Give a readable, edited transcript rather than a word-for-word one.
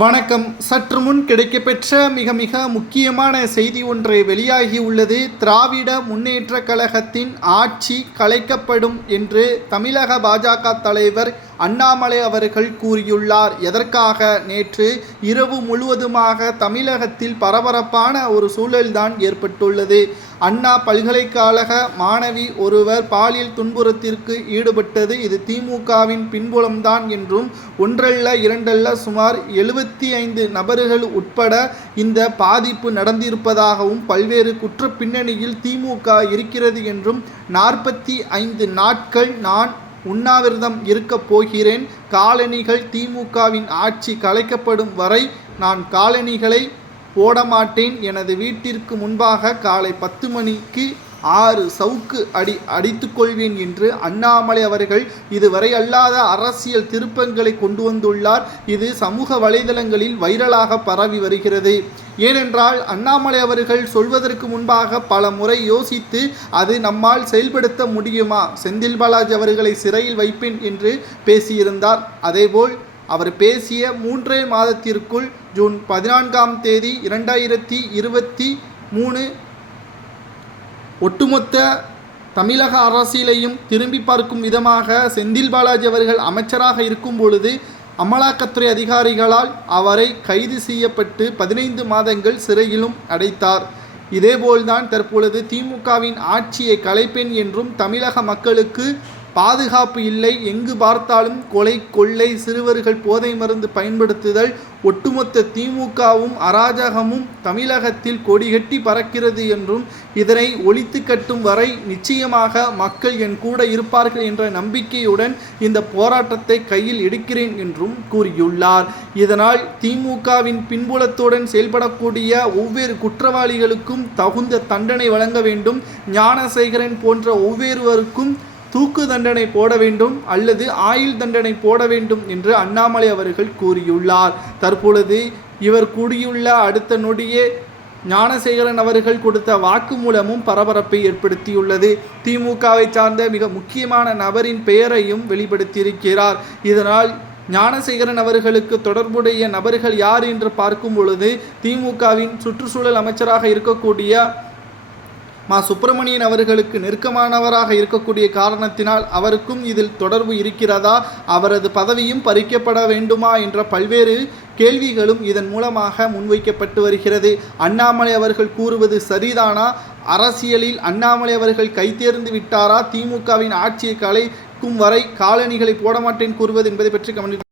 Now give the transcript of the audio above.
வணக்கம். சற்று முன் கிடைக்கப்பெற்ற மிக மிக முக்கியமான செய்தி ஒன்றை வெளியாகி உள்ளது. திராவிட முன்னேற்ற கழகத்தின் ஆட்சி கலைக்கப்படும் என்று தமிழக பாஜக தலைவர் அண்ணாமலை அவர்கள் கூறியுள்ளார். எதற்காக? நேற்று இரவு முழுவதுமாக தமிழகத்தில் பரபரப்பான ஒரு சூழல்தான் ஏற்பட்டுள்ளது. அண்ணா பல்கலைக்கழக மாணவி ஒருவர் பாலியல் துன்புறுத்திற்கு ஈடுபட்டது இது திமுகவின் பின்புலம்தான் என்றும், ஒன்றல்ல இரண்டல்ல சுமார் 75 நபர்கள் உட்பட இந்த பாதிப்பு நடந்திருப்பதாகவும், பல்வேறு குற்ற பின்னணியில் திமுக இருக்கிறது என்றும், 45 நாட்கள் நான் உண்ணாவிரதம் இருக்கப் போகிறேன். காலணிகள் திமுகவின் ஆட்சி கலைக்கப்படும் வரை நான் காலணிகளை போடமாட்டேன். எனது வீட்டிற்கு முன்பாக காலை 10 மணிக்கு 6 சவுக்கு அடித்துக் கொள்வேன் என்று அண்ணாமலை அவர்கள் இதுவரை அல்லாத அரசியல் திருப்பங்களை கொண்டு வந்துள்ளார். இது சமூக வலைதளங்களில் வைரலாக பரவி வருகிறது. ஏனென்றால் அண்ணாமலை அவர்கள் சொல்வதற்கு முன்பாக பல முறை யோசித்து அது நம்மால் செயல்படுத்த முடியுமா, செந்தில் பாலாஜி அவர்களை சிறையில் வைப்பேன் என்று பேசியிருந்தார். அதேபோல் அவர் பேசிய 3 மாதத்திற்குள் ஜூன் 14ஆம் தேதி 2023 ஒட்டுமொத்த தமிழக அரசியலையும் திரும்பி பார்க்கும் விதமாக செந்தில் பாலாஜி அவர்கள் அமைச்சராக இருக்கும் பொழுது அமலாக்கத்துறை அதிகாரிகளால் அவரை கைது செய்யப்பட்டு 15 மாதங்கள் சிறையிலும் அடைத்தார். இதேபோல்தான் தற்பொழுது திமுகவின் ஆட்சியை கலைப்பேன் என்றும், தமிழக மக்களுக்கு பாதுகாப்பு இல்லை, எங்கு பார்த்தாலும் கொலை கொள்ளை, சிறுவர்கள் போதை மருந்து பயன்படுத்துதல், ஒட்டுமொத்த திமுகவும் அராஜகமும் தமிழகத்தில் கொடிகட்டி பறக்கிறது என்றும், இதனை ஒழித்து கட்டும் வரை நிச்சயமாக மக்கள் என் கூட இருப்பார்கள் என்ற நம்பிக்கையுடன் இந்த போராட்டத்தை கையில் எடுக்கிறேன் என்றும் கூறியுள்ளார். இதனால் திமுகவின் பின்புலத்துடன் செயல்படக்கூடிய ஒவ்வொரு குற்றவாளிகளுக்கும் தகுந்த தண்டனை வழங்க வேண்டும். ஞானசேகரன் போன்ற ஒவ்வொருவருக்கும் தூக்கு தண்டனை போட வேண்டும் அல்லது ஆயுள் தண்டனை போட வேண்டும் என்று அண்ணாமலை அவர்கள் கூறியுள்ளார். தற்பொழுது இவர் கூறியுள்ள அடுத்த நொடியே ஞானசேகரன் அவர்கள் கொடுத்த வாக்குமூலமும் பரபரப்பை ஏற்படுத்தியுள்ளது. திமுகவை சார்ந்த மிக முக்கியமான நபரின் பெயரையும் வெளிப்படுத்தியிருக்கிறார். இதனால் ஞானசேகரன் அவர்களுக்கு தொடர்புடைய நபர்கள் யார் என்று பார்க்கும் பொழுது திமுகவின் சுற்றுச்சூழல் அமைச்சராக இருக்கக்கூடிய மா சுப்பிரமணியன் அவர்களுக்கு நெருக்கமானவராக இருக்கக்கூடிய காரணத்தினால் அவருக்கும் இதில் தொடர்பு இருக்கிறதா, அவரது பதவியும் பறிக்கப்பட வேண்டுமா என்ற பல்வேறு கேள்விகளும் இதன் மூலமாக முன்வைக்கப்பட்டு வருகிறது. அண்ணாமலை அவர்கள் கூறுவது சரிதானா? அரசியலில் அண்ணாமலை அவர்கள் கைதேர்ந்து விட்டாரா? திமுகவின் ஆட்சியை கலைக்கும் வரை காலணிகளை போட மாட்டேன் கூறுவது என்பதை பற்றி கவனித்து